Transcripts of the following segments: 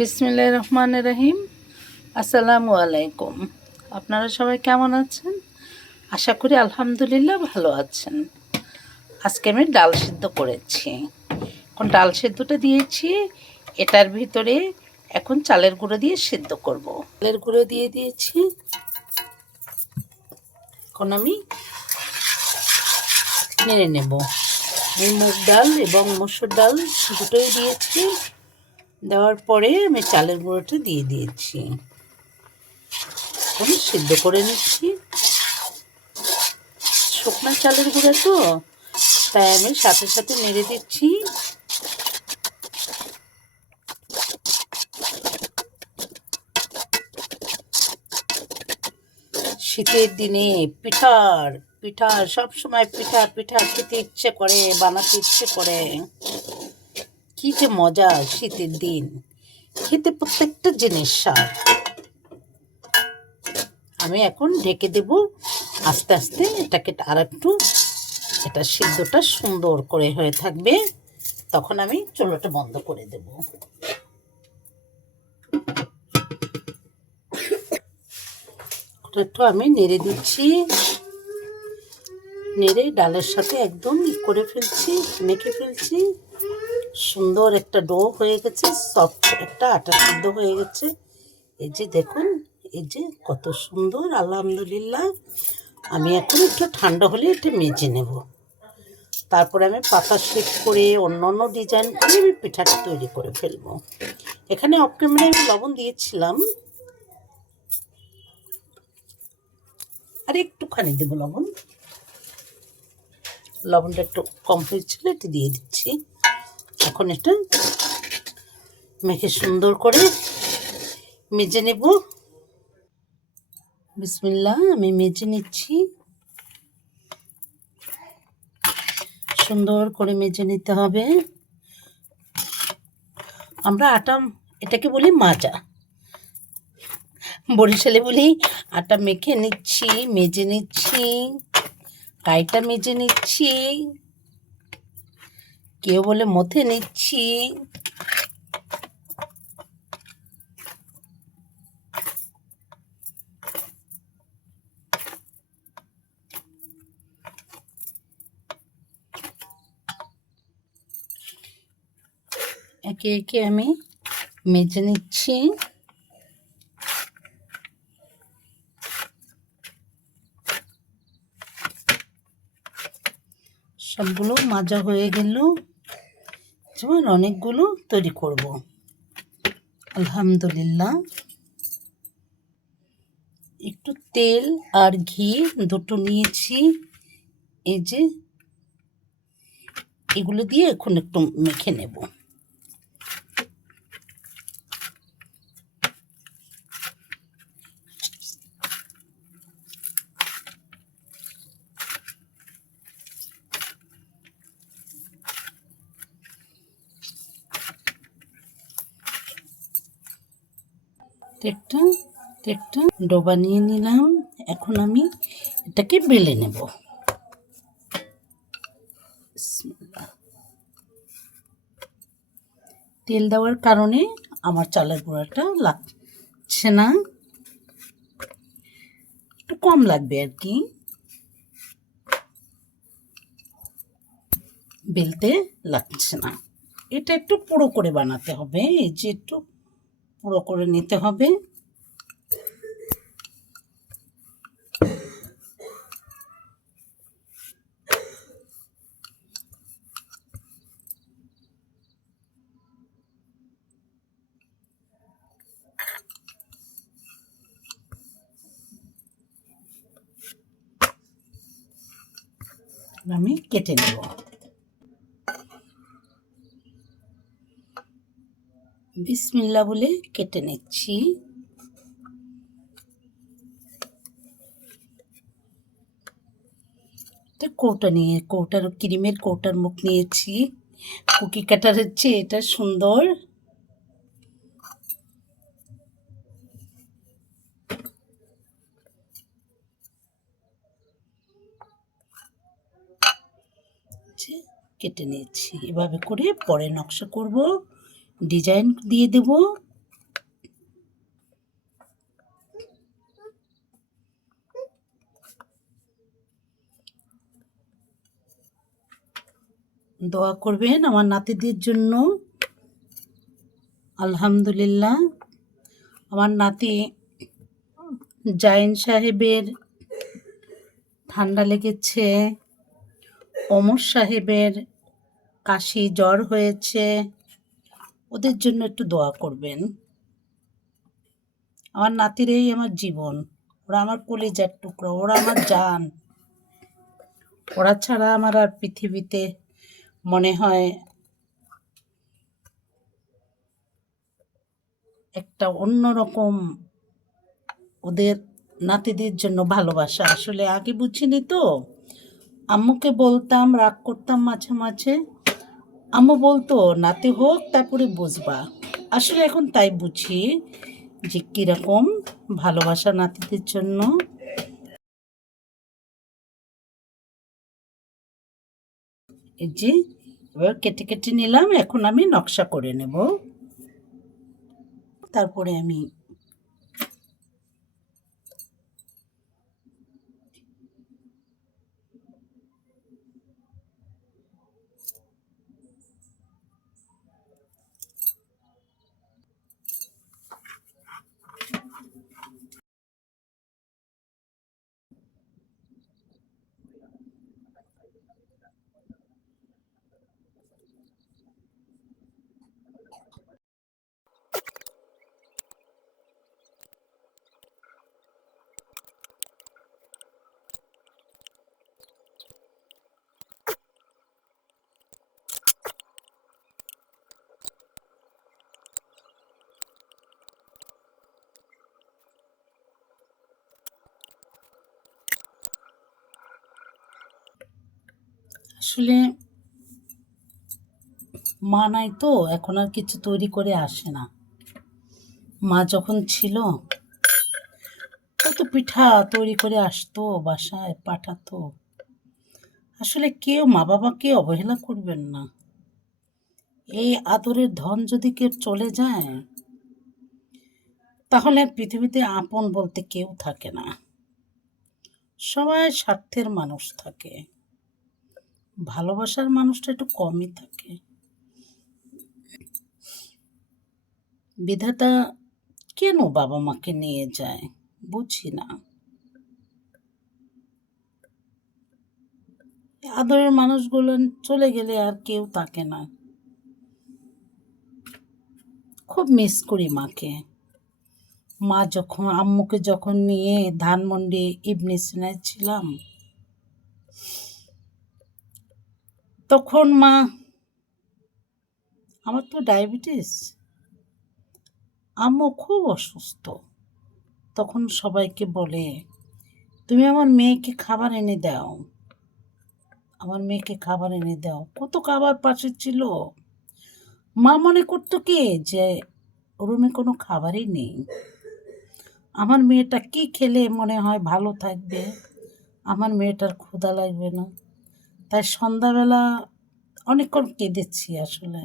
বিসমিল্লাহ রহমান রহিম। আসসালামু আলাইকুম। আপনারা সবাই কেমন আছেন? আশা করি আলহামদুলিল্লাহ ভালো আছেন। আজকে আমি ডাল সিদ্ধ করেছি। এখন ডাল সিদ্ধটা দিয়েছি। এটার ভিতরে এখন চালের গুঁড়ো দিয়ে সিদ্ধ করব। চালের গুঁড়ো দিয়ে দিয়েছি। এখন আমি নেড়ে নেব। মুগ ডাল এবং মসুর ডাল দুটোই দিয়েছি। দেওয়ার পরে আমি চালের গুঁড়োটা দিয়ে দিয়েছি। এখন সিদ্ধ করে নিচ্ছি। শুকনো চালের গুঁড়ো তো, তাই আমি সাথে সাথে নেড়ে দিচ্ছি। শীতের দিনে পিঠার পিঠা সবসময় পিঠা পিঠা খেতে ইচ্ছে করে, বানাতে ইচ্ছে করে। কি যে মজা শীতের দিন। খেতে প্রত্যেকটা জিনিস স্বাদ। আমি এখন ঢেকে দেব, আস্তে আস্তে এটাকে আর একটু, এটা সিদ্ধটা সুন্দর করে হয়ে থাকবে, তখন আমি চুলোটা বন্ধ করে দেব। একটু আমি নেড়ে দিচ্ছি। নেড়ে ডালের সাথে একদম করে ফেলছি, মেখে ফেলছি। সুন্দর একটা ডো হয়ে গেছে সফট একটা আটা সিদ্ধ হয়ে গেছে। এই যে দেখুন, এই যে কত সুন্দর, আলহামদুলিল্লাহ। আমি এখন একটু ঠান্ডা হলে এটা মেজে নেব। তারপরে আমি পাতা শেপ করে অন্য অন্য ডিজাইন করে আমি পিঠাটা তৈরি করে ফেলব। এখানে অফ ক্যামেরায় আমি লবণ দিয়েছিলাম। আর একটুখানি দেবো লবণ। লবণটা একটু কম হয়েছিল, এটা দিয়ে দিচ্ছি। এখন এটা মেখে সুন্দর করে মেজে নেব। বিসমিল্লা আমি মেজে নিচ্ছি। সুন্দর করে মেজে নিতে হবে। আমরা আটা, এটাকে বলি মাজা। বরিশালে বলি আটা মেখে নিচ্ছি, মেজে নিচ্ছি কাইটা মেজে নিচ্ছি। কেউ বলে মথে নিচ্ছি। একে একে আমি মেজে নিচ্ছি। সবগুলো মাজা হয়ে গেল। যেমন অনেকগুলো তৈরি করব। আলহামদুলিল্লাহ। একটু তেল আর ঘি দুটো নিয়েছি। এই যে এগুলো দিয়ে এখন একটু মেখে নেব। একটা একটা ডোবা নিয়ে নিলাম। এখন আমি এটাকে বেলে নেব। তেল দেওয়ার কারণে আমার চালের গুঁড়াটা লাগছে না। একটু কম লাগবে আর কি। বেলতে লাগছে না। এটা একটু পুরো করে বানাতে হবে। এই যে একটু পুরো করে নিতে হবে। আমি কেটে নেব। বিসমিল্লা বলে কেটে নিচ্ছি। এটা কৌটা নিয়ে, কৌটার ক্রিমের কৌটার মুখ নিয়েছি। কুকি কাটার হচ্ছে, এটা সুন্দর। কেটে নিয়েছি। এভাবে করে পরে নকশা করব। ডিজাইন দিয়ে দেব। দোয়া করবেন আমার নাতিদের জন্য। আলহামদুলিল্লাহ। আমার নাতি জাইন সাহেবের ঠান্ডা লেগেছে। অমর সাহেবের কাশি জ্বর হয়েছে। ওদের জন্য একটু দোয়া করবেন। আমার নাতিরেই আমার জীবন। ওরা আমার কলিজার টুকরো, ওরা আমার জান। ওরা ছাড়া আমার আর পৃথিবীতে মনে হয় একটা অন্যরকম ওদের নাতিদের জন্য ভালোবাসা। আসলে আগে বুঝিনি তো। আম্মুকে বলতাম, রাগ করতাম মাঝে মাঝে। আম্মু বলতো, নাতি হোক, তারপরে বুঝবা। আসলে এখন তাই বুঝি যে কীরকম ভালোবাসা নাতিদের জন্য। এই যে, এবার কেটে কেটে নিলাম, এখন আমি নকশা করে নেব। তারপরে আমি আসলে মা নাই তো, এখন আর কিছু তৈরি করে আসে না। মা যখন ছিল, কত পিঠা তৈরি করে আসতো, বাসায় পাঠাতো। আসলে কেউ মা বাবাকে অবহেলা করবেন না। এই আদরের ধন যদি কেউ চলে যায়, তাহলে পৃথিবীতে আপন বলতে কেউ থাকে না। সবাই স্বার্থের মানুষ থাকে। ভালোবাসার মানুষটা একটু কমই থাকে। বিধাতা কেন বাবা মাকে নিয়ে যায়? বুঝি না। আদরের মানুষগুলো চলে গেলে আর কেউ থাকে না। খুব মিস করি মাকে। মা যখন, আম্মুকে যখন নিয়ে ধানমন্ডি, ইবনে সিনায় ছিলাম তখন মা? আমার তো ডায়াবেটিস। আম্মু খুব অসুস্থ। তখন সবাইকে বলে, তুমি আমার মেয়েকে খাবার এনে দাও। আমার মেয়েকে খাবার এনে দাও। কত খাবার পাশে ছিল। মা মনে করতো কি যে, রুমে কোনো খাবারই নেই। আমার মেয়েটা কি খেলে মনে হয় ভালো থাকবে? আমার মেয়েটার ক্ষুধা লাগবে না। তাই সন্ধ্যাবেলা অনেকক্ষণ কেঁদেছি আসলে।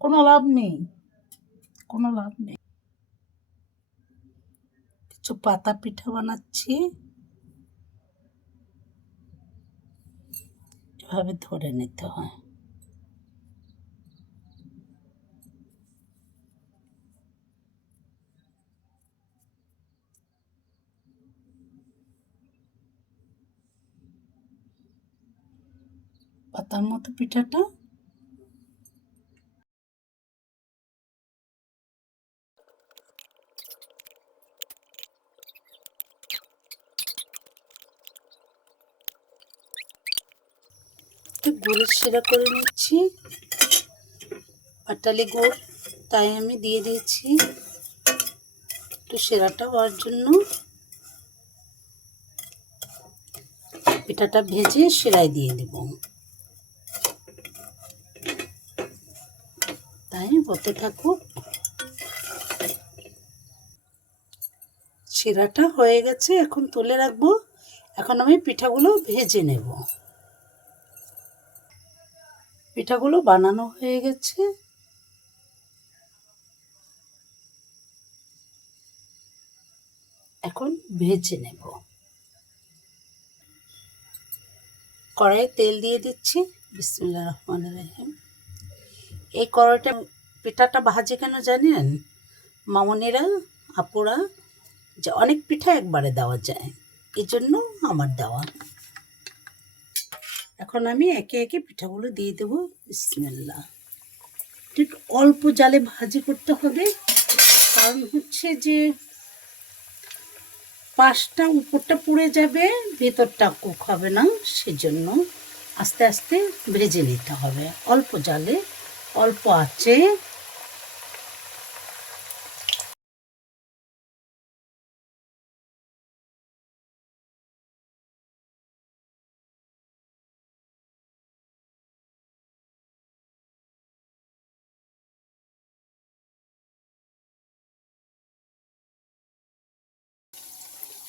কোনো লাভ নেই, কোনো লাভ নেই। কিছু পাতা পিঠা বানাচ্ছি। এভাবে ধরে নিতে হয়। পাতার মতো পিঠাটা। গুড়ের সেরা করে নিচ্ছি। পাটালি গুড় তাই আমি দিয়ে দিয়েছি। একটু সেরাটা হওয়ার জন্য। পিঠাটা ভেজে সেরাই দিয়ে দেব। তাই হতে থাকুক শিরাটা হয়ে গেছে, এখন তুলে রাখব। এখন আমি পিঠাগুলো ভেজে নেব। পিঠাগুলো বানানো হয়ে গেছে। এখন ভেজে নেব। কড়াইয়ে তেল দিয়ে দিচ্ছি। বিসমুল্লাহ রহমান রহিম। এই কড়াইটা পিঠাটা ভাজে কেন জানেন? মামনিরা, আপুরা, যে অনেক পিঠা একবারে দেওয়া যায় এই জন্য আমার দেওয়া। এখন আমি একে একে পিঠাগুলো দিয়ে দেবো। বিসমিল্লাহ ঠিক অল্প জালে ভাজি করতে হবে। কারণ হচ্ছে যে পাশটা উপরটা পুড়ে যাবে, ভেতরটা কুক হবে না, সেজন্য আস্তে আস্তে ভেজে নিতে হবে। অল্প জালে অল্প আছে।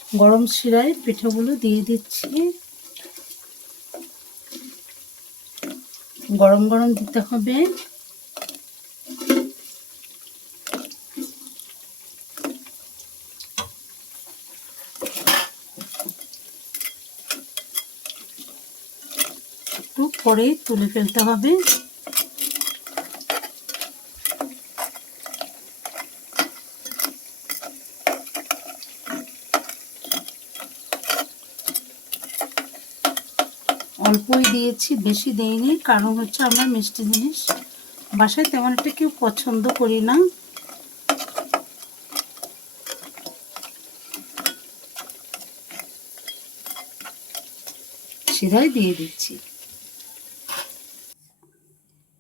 গরম শিরায় পিঠাগুলো দিয়ে দিচ্ছি। গরম গরম দিতে হবে। পরে তুলে ফেলতে হবে। অল্পই দিয়েছি, বেশি দিইনি, কারণ হচ্ছে আমরা মিষ্টি জিনিস বাসায় তেমন একটা কেউ পছন্দ করি না। শিরাই দিয়ে দিচ্ছি।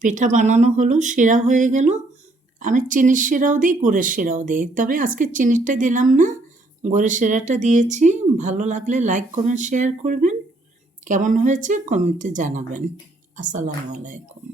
পিঠা বানানো হলো, শিরা হয়ে গেল। আমি চিনির শিরাও দিই, গুড়ের শিরাও দিই। তবে আজকে চিনিরটা দিলাম না, গুড়ের শিরাটা দিয়েছি। ভালো লাগলে লাইক, কমেন্ট, শেয়ার করবেন। কেমন হয়েছে কমেন্টে জানাবেন। আসসালামু আলাইকুম।